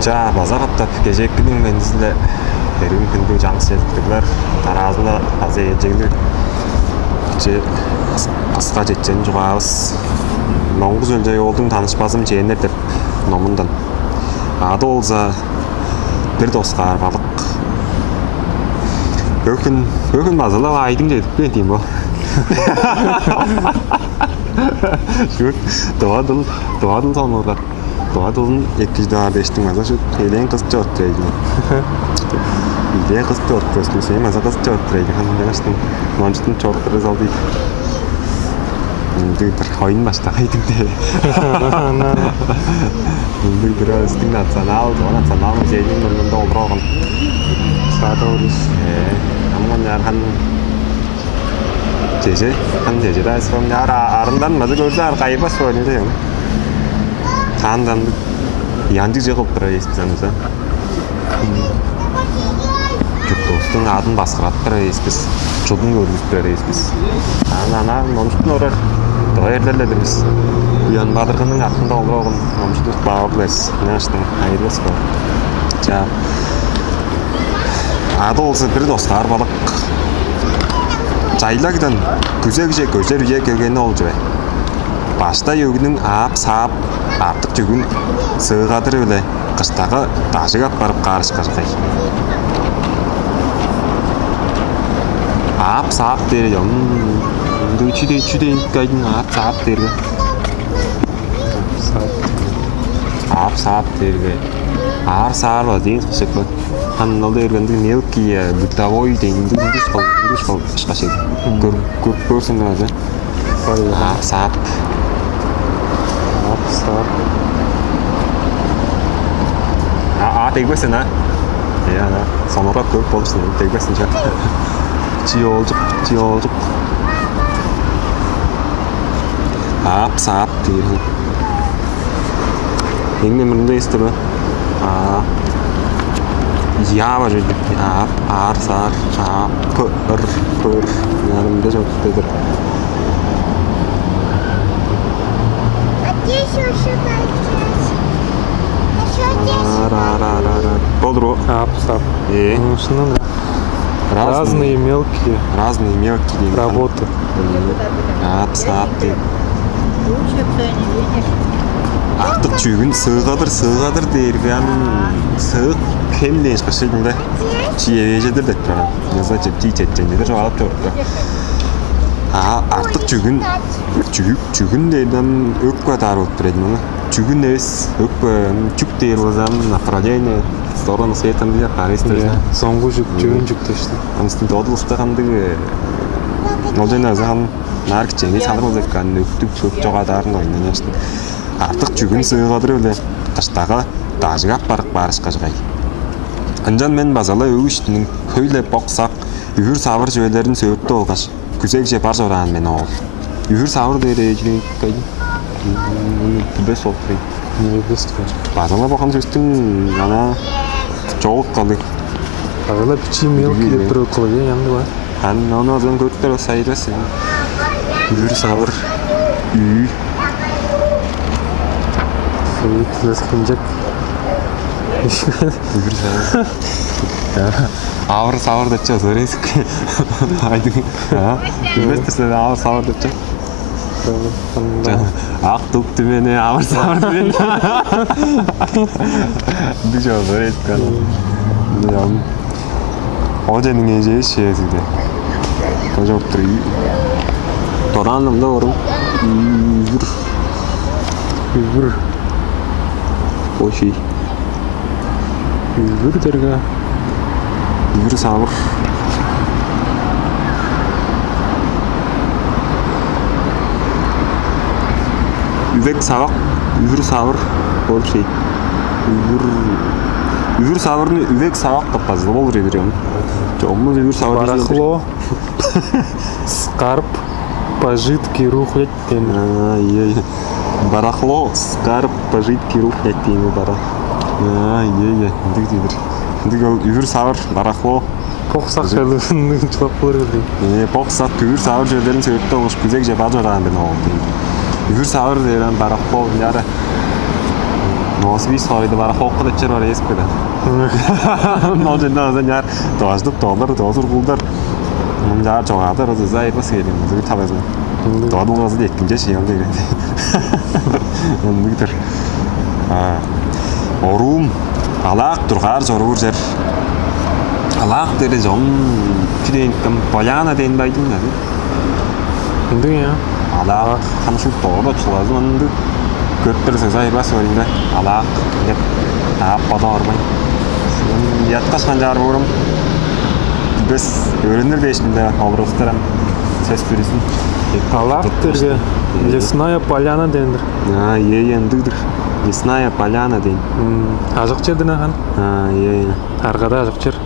За базагаtta кезеккінің мензілі әрін күнді жаңсы еліктігілер таразында азы ежегілі кече қысқа жетчен жұғағыз Моңғыз өлжай олдың танышпазым жейінер деп номындан ады олза бір досқа арбалық өкін базылы айдың дедік бе дейм ол Doğadıl sonunda. Doğadıl'ın 205'tin masa şu eleğin kız çoğuttıraydı. İleğin kız çoğuttıraydı. Şeyin masa kız çoğuttıraydı. Hani demiştim. Mançtın çoğuttırız aldı. Şimdi bir oyun baştakaydık diye. Şimdi bir üstün nasyonal. O nasyonal müziğinin önünde olur oğlum. Sağda olur. Ama yarın 제제 한 제제다 해서 야라 아름다운 맛을 görse kaybas oynuyor ya. Tandan yancı cevap parayız bizanıza. Çok dostun adın basırat parayız biz. Çoğun görürüz parayız biz. Ana nomuştun orar. Doyerlerle biz. Yan badırgının aklında olur oğlum. Nomuştun bağırlıyız. Ne açtın? Hayırlısı var. Ja. Adı olsa bir dostlar balık. Жайлагдан күзек көжер үйе келгені ол жөй. Башта өгінің ап саап артық жүгін сығадыр өлі қыштағы дажығап барып қарыш қажқай. Ап саап дері ем. Үчіден қайдың ап саап дері. Ап саап дері. Ар саар ба дейін қышық ба. Хан олда ергенді мелкие бытовой дейін үндіш қол ышқа шек. Көрсің де мәзі. Ап саап. Ап саап. Тегбесін, а? Сонырап көріп болышсын, тегбесін жа. Жиолжық. Ап саап дейін. Еңмен мұрында есті бі? Ява жөйді. Ар, сар, пыр. Ярымда жоқ дедір. Болдыр о? Ап, сап. Разные мелкие работы. Ап, сап дейін. Артық жүгін сығадыр дейірген сығық кемден шқышығында жиевежедір деп тұрған. Неза жепті жетчендедір жоғалып тұрды. Артық жүгін дейден өкпе тары өтіп тұреді мұны. Жүгін өз өкпе жүк дейір болзам направление стороны светом дейір қарайсың өзіне. Соңғы жүгін жүкті ішті. Аныстың тодылыстағандығы ол жайна өзіған наркчеңе саныр болзақ қанын өктіп жоғадарын ойнан ештің. Артық жүгін сығадыр өлі қыштағы дажығап барышқа жығай. Анжан мен базалы өгіштінің көйлі боқсақ үйір савыр жөйлерін сөйтті олғаш. Күзек же бар жораған мен оғыл. Үйір савыр дейірі ежілген қайды. Түбес ол қай. Базалы боқан сөздің ғана жоғық қалы. Базалы пичи мелкі деп тұры қылығы янды ба? Оны азан көттер осы айырасы. Үйір савыр үй. Күзескенжек. Үйір савыр. Ауыр савыр деп ча сөресік. Айдың. Күзбестірсен ауыр савыр деп ча. Ақ тұқ түмені ауыр савыр түмені. Бұл жа сөресік. Ожаның еже шеесіде. Қожа өптір үй. Торанымда орын. Үйір. Оши. Үйір дәрге. Үйір савыр. Үйвек савақ. Үйір савыр. Ол шей. Үйір савырны үйвек савақ қаппазды. Ол редірем. Жоғымыз үйір савыр. Барахло. Скарп. Пожитки рухлять тен. Барахло, скарп, пожитки рухлять деймі бара. Үндік дейдір. Үндік ол үйір савыр, барахло. Поқсақ жерлерінің жылап болар өлдей. Поқсақ үйір савыр жерлерін сөйтті олғыш күзек же бар жораған бен оғыл деймі. Үйір савыр дейрен барахло, яра. Новосибирск хоройд барах хооккот очир бар эсэхгүй да. Ножинаа зэнээр доошлог доллар доосургуулдар мунжаа жаадар зай бас гэдэг юм зүг таваас. Доодоос дэккэнжээ шиям дээр. Нэгдэр орум алаак дургаар зоргуурсэр алаак дээр зом кидэн кам поляна дэн байдин нэ. Эндээ яа. алаак хамшиг доодоо чуулаад көттөр сай бас өрөндө алаак яг ааппадаар бай. Яткас ханжаар бүрэн бес өрөнөр бэшэндээ ховростарам сэспирэсэн. Алаак тэргээ лесная поляна дендер. Ендэгдэр лесная поляна дэн. Ажигчэр дэнэ хан. Аргада ажигчэр.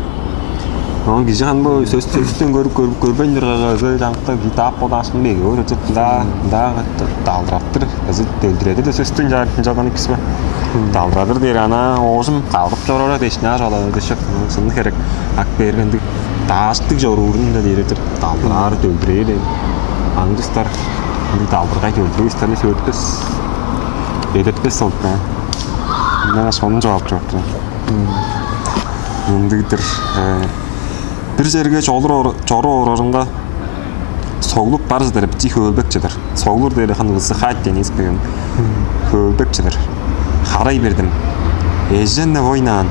Он гижхан бо сөстөн гөрбөн нэргаа зөй дантаа гитаподаас нэг өөрөө зэтла даалдраттар азид дэлдрээд сөстөн жаагааны гэсэн. Даалдраттар дээр ана уусам галгавч ороо дэшнаа жолоо дэшх сын хэрэг ак бэргэнд даастыг жоруунд дээр даалдраар дэлдрээд ангистар нэг даалдрагай дэлдрээс таны сөддөс эдэтбэс олдоо. Наа сонж авч байна. Үндэгдэр bir зэрэгэж жоруу ороронга соглуп барз дээр бчих хөөлбөгчдэр соглуур дээрх нь улс хайт тенис юм хөөлбөгчдэр харай бэрдэм эжэн войнан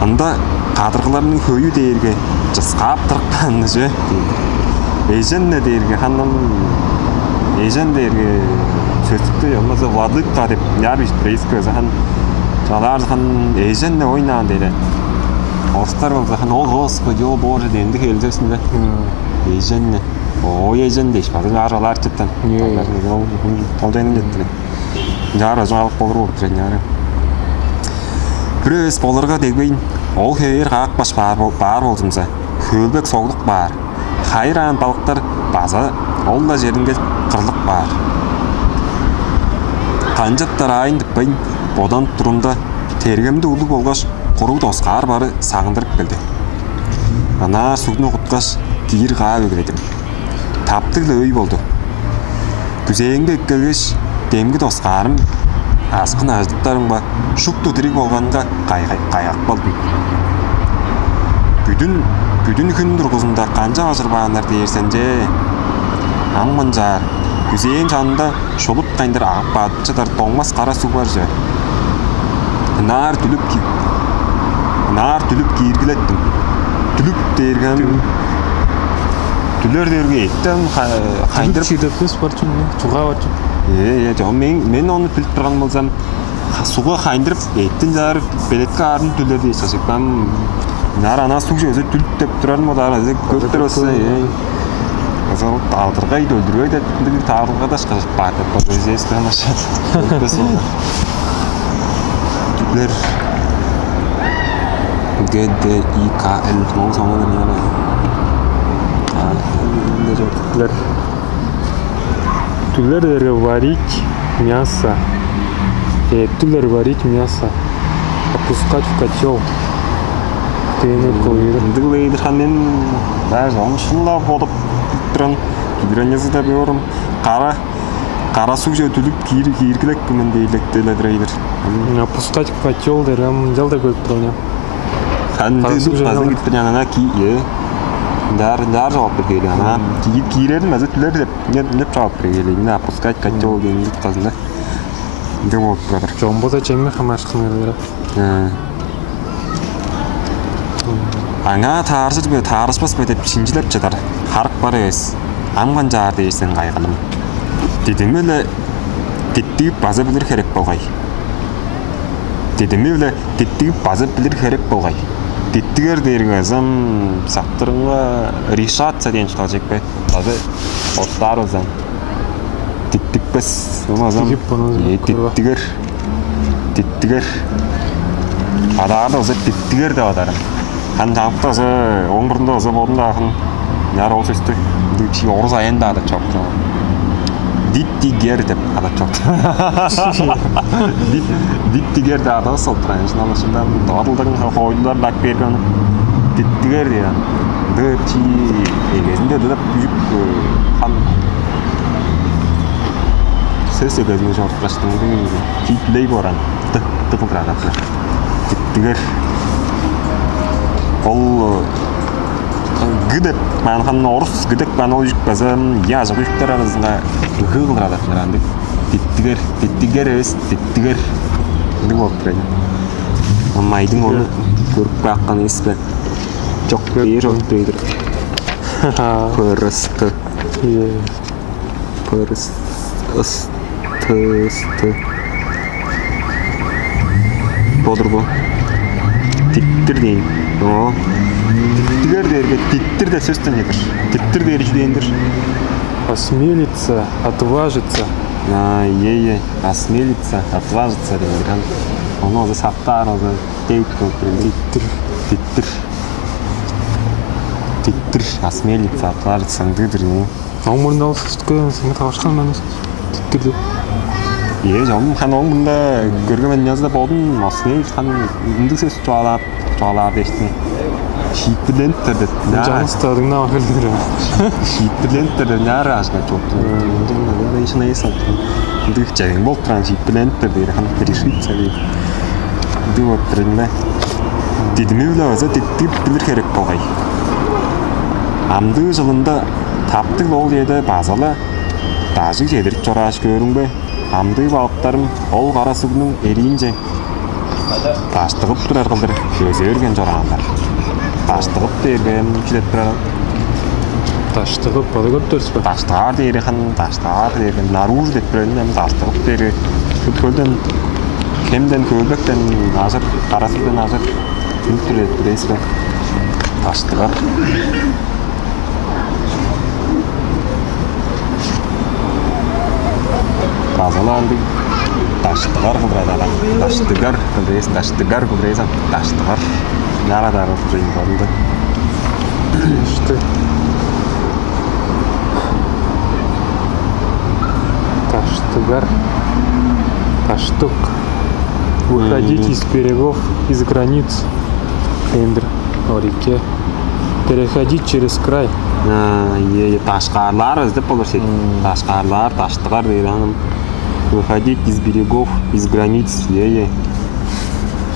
анда гадаргаларын хөөю дээргээ жасгап тарханж эжэн дээргээ ханам эжэн дээргээ чөттэй юмнаас вадлык тариф яарвис прейскэс хан жалаар хан эжэн войнан дээр Остар хан оогоос гоо боож энд хэлжсэн дээ. Эжэн ежэн дэш бадар аралартан. Толдэн нэтрэ. Яара жаал богруу трэнээр. Пресс болорга дэгвэн ол хээр хаак бас баар болзомсаа. Хөөлбөг соглох баар. Хайраан балгатар база олла жирэнгэл гырлык баар. Канжаттар айнд байн бодан турунда тэргэмд үлэг болгоос гурав досгаар бар сагандраг гэлдэ. Анаа сүгнүү гутгаас гэр gaав гэдэг. Тавдаг л үй болдог. Күзээнгэ гэгээс дэмгэд досгаар нь асгын аждтарын ба шүгтүү дэрэг болгонга гаяг болдно. Бүдүн хүн дургузанда ганжаа асар баанаар дээр санжээ. Амганжаар күзээн чанда шулуп гайндар аг бадчаар донгмас гараас үгварж. Наар түлүп гэргэлэттэн. Түлүп дээргэн түлэр дээргээ эттэн хайндар шидэхс барч юм чугаа барч. Жоо мен он фильтрган болсам суга хайндар эттэн заар бэлэткаар нь түлэр дийсээс бам нарана сүгжөөс түлттэй тран модаар көтөр болсон. Азаа даалдргай дөлдрөөд нэг тааргалгадаш гаш баад бодвэс танашаа. Түлэр GDIKL 너무 성원이네. Тулер варить мясо. Тулер варить мясо. Опускать в котел. Дылейдер ханен бааж оншинлаа бодоп битрэн гидранязда биором кара сүгжөө түлүп киргэлэг гэмэн дийлэгдэлээ дрейдер. Опускать в котел дэрам жалда гөлтрөня. Ханди базан гитпэняна ки дар жавап бергээлээ. Кирээр нь азат түлэр нэп жавап бергээлээ. Энэ опускать котел гэнэ тазна. Дэмок братар. Жомбоза чемме хамаашхан нэрээр. Anga таарсаж би таарспас мэдээ шинжилж чадаар харах барээс амганжаар дээрсэн гайгалам. Тэдэмэл тэдийг база билэр хэрэг болгоё. Тэдэмэл тэдийг база билэр хэрэг болгоё. Тэдгээр дээргээсэм савтранга решат цадын чаажиг бай. База ордаарузан. Тэдгээс юмазам тэдгээр адаадаас тэдгээр даадаар 한 장부터서 옹그런도서 본다 한 야로 올수 있을 때 지 오르사 엔다 다 적죠. dittiger deb adachot. Dittiger de adasol trans namashından doğaldan hoydular lak bergen dittiger ya. Döti egende de büyük han сөз көзүнө жоготуп баштым. Киплей боран. Тыгылдырат. Тигер. Ол гидеп манхан орус гидек банол жүк базам я жогуштар арасында гылдырат атланды. Тигер эс тигер. Ник болуп турат. Майдың оны көрүп баккан эспе. Жок бер өттүр. Көрөстү. Көрөстү. Бодурбу. Титтир дейин. О. Титтир дерге титтир да сөздөн жетер. Титтир дери дейиндир. Осмелиться, отважиться. Осмелиться, отважиться деген. Оны да саттар, да дейт көпүрүн. Титтир, осмелиться, отважиться дедир. Оң мұрында сөздікке сені тағашқан мәні титтір деп. Жолым хан оңында көргөмен жазда болдым. Осмелиться хан үнді сөз жоғалап ештің. Шиппіленттер дед. Жаңыстадың на өлдір. Шиппіленттер дед. Нәрі ажға жоқты. Үнді ешін айыс алтын. Үнді жәген болып тұран шиппіленттер дейір. Хан решиться дейір. Үнді өттірінде. Дедіме өлі өзі дедіп білір керек болғай. Амды жылында таптық ол еді базалы. Дажы жедіріп жораш көрінбе. Амды балықтарым ол қарасығының ерейінже. Таштығып тұрар қылдыр, көзі өрген жорағандар. Таштығып дерген жүдет тұрар. Таштығып, бады көп дөріс бі? Таштығар дерген, таштығар дерген. Наруж деп бірінен таштығып дерген. Көлден, кемден көлбектен ажыр, қарасығден ажыр. Үндірет бірейс бі. Таштығар. Базаланды. Таштығар қылдырады адам. Таштығар қылдырайсың, таштығар қылдырайсың, таштығар. Нарадағы қылдырайын барында. Что? Таштыгар. Таштук. Выходить из берегов, из границ. Эндр. О реке. Переходить через край. Ташқарлар іздеп болыр сен. Ташқарлар, таштығар дейді аным. Выходить из берегов, из границ.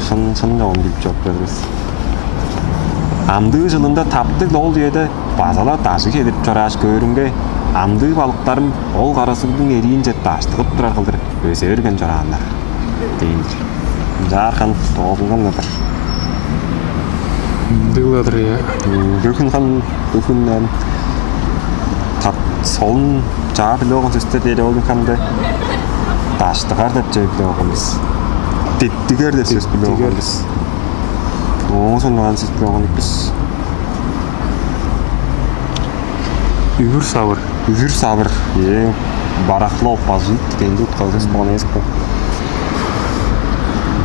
Шын жауын деп жоқ бердіңіз. Амды жылында таптық ол деді. Базала ташы келіп жораш көрінге. Амды балықтарым ол қарасығдың ерейінже таштығып тұрар қылдыр. Өсе өрген жорағандар. Дейіндір. Жарқан тоғылған өтір. Дыгладыр, я. Бүкін солын жағы білі оғын сөзді дейлі олың қанды таштығар деп жай білі оғымыз. Теттігер де сөз білі оғымыз. Оғын сонлаған сөз білі оғымыз. Үгір сабыр. Үгір сабыр. Барақлы олпаз жүйт дегенде ұтқалғыз болған есік бұл.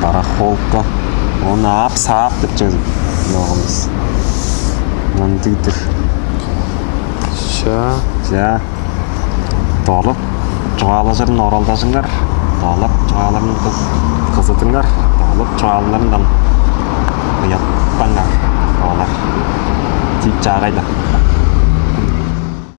Барақлы олпқа. Оны ап-сап деп жай білі оғымыз. Оны дегдір. Жа. Толып, жоғалы оралдашыңдар. Толып, жоғаларын қызытыңдар. Толып, жоғаларын ұятпаңдар. Олар. Тип жағайды.